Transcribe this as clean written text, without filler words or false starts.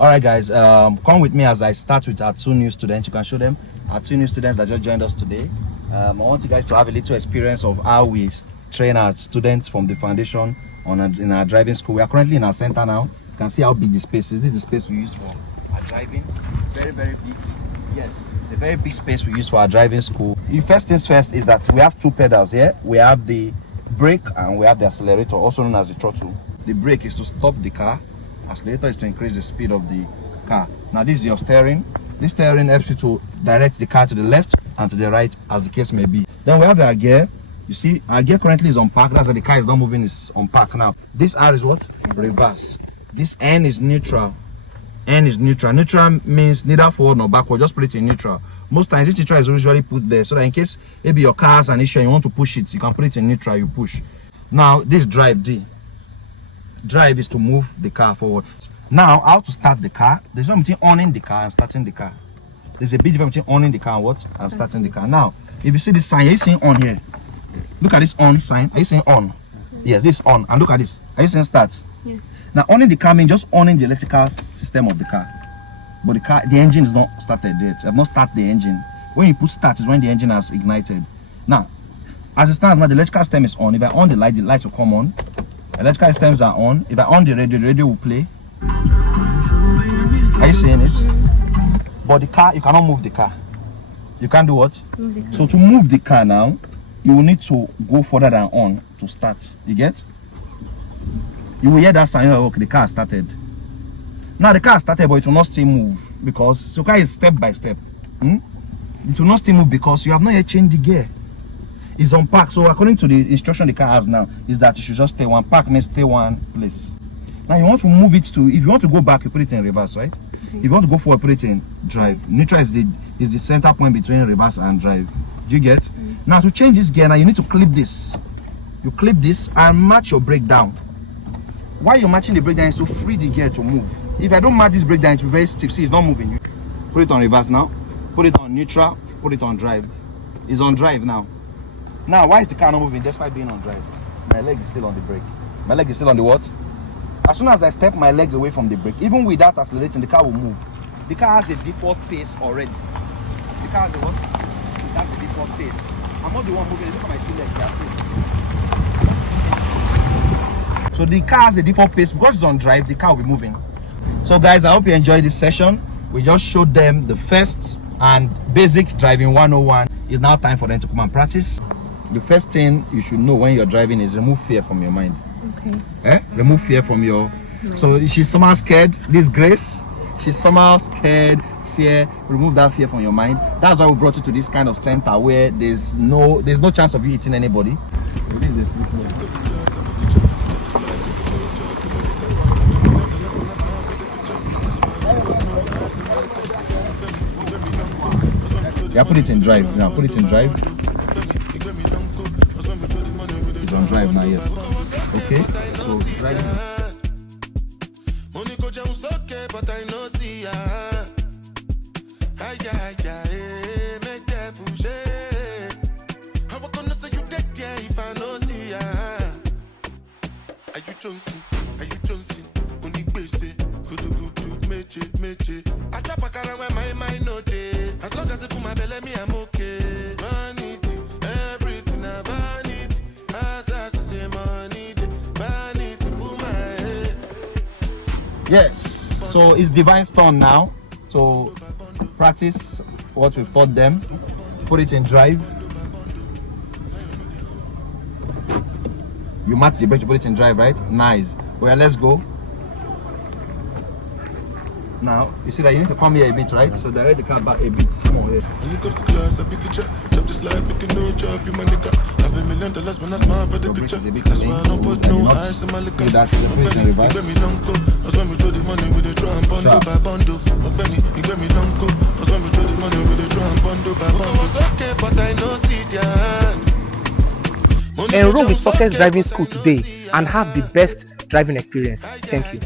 All right, guys, come with me as I start with our two new students. You can show them our two new students that just joined us today. I want you guys to have a little experience of how we train our students from the foundation in our driving school. We are currently in our center now. You can see how big the space is. This is the space we use for our driving. Very, very big. Yes, it's a very big space we use for our driving school. The first things first is that we have two pedals here. We have the brake and we have the accelerator, also known as the throttle. The brake is to stop the car. Accelerator is to increase the speed of the car. Now this is your steering. This steering helps you to direct the car to the left and to the right, as the case may be. Then we have our gear. You see, our gear currently is on park. That's why the car is not moving, it's on park now. This R is what? Reverse. This N is neutral. N is neutral. Neutral means neither forward nor backward. Just put it in neutral. Most times this neutral is usually put there so that in case maybe your car has an issue and you want to push it, you can put it in neutral, you push. Now this drive D. Drive is to move the car forward. Now, how to start the car? There's no between owning the car and starting the car. There's a big difference between owning the car and what? And starting the car. Now, if you see this sign, are you seeing on here? Look at this on sign. Are you saying on? Yes, this on. And look at this. Are you saying start? Yes. Now, owning the car means just owning the electrical system of the car. But the engine is not started yet. I have not started the engine. When you put start is when the engine has ignited. Now, as it stands now, the electrical system is on. If I on the lights will come on. Electrical systems are on. If I on the radio will play. Are you seeing it? But the car, you cannot move the car. You can't do what? So to move the car now, you will need to go further than on to start. You get? You will hear that sign. Okay, the car started. Now the car started, but it will not still move because the car is step by step. It will not still move because you have not yet changed the gear. It's on park. So according to the instruction the car has now, is that you should just stay one. Park means stay one place. Now you want to move it to, if you want to go back, you put it in reverse, right? If you want to go forward, put it in drive. Neutral is the center point between reverse and drive. Do you get? Now to change this gear, now you need to clip this. You clip this and match your brake down. Why you're matching the brake down is to free the gear to move. If I don't match this brake down, it will be very stiff. See, it's not moving. You put it on reverse now. Put it on neutral. Put it on drive. It's on drive now. Now, why is the car not moving despite being on drive? My leg is still on the brake. My leg is still on the what? As soon as I step my leg away from the brake, even without accelerating, the car will move. The car has a default pace already. The car has a what? It has a default pace. I'm not the one moving. Look at my two legs. So the car has a default pace. Because it's on drive, the car will be moving. So guys, I hope you enjoyed this session. We just showed them the first and basic driving 101. It's now time for them to come and practice. The first thing you should know when you're driving is remove fear from your mind. Okay. Remove fear from your... No. So she's somehow scared. This Grace, she's somehow scared, fear. Remove that fear from your mind. That's why we brought you to this kind of center where there's no chance of you hitting anybody. Yeah, put it in drive. Now put it in drive. It's on drive now, yes. Okay, so driving. As long as it for my belly, me I'm okay. Run it, everything I run it. As I say money, run it for my head. Yes, so it's Divine's turn now to practice what we've taught them. Put it in drive. You match the brake to put it in drive, right? Nice. Well, let's go. Now, you see that you need to come here a bit, right? So direct the car back a bit more here. When you go to class, I beat the check. Chop this life, making no job, you my nigga. Have $1 million when I smile for the picture. That's why I don't put no eyes in my liquor. You get me long go. I saw me throw the money with the drum bundle by bundle. You get me long go. I saw me throw the money with the drum bundle by bundle. I was okay, but I know see that. Enroll with Success Driving School today and have the best driving experience. Thank you.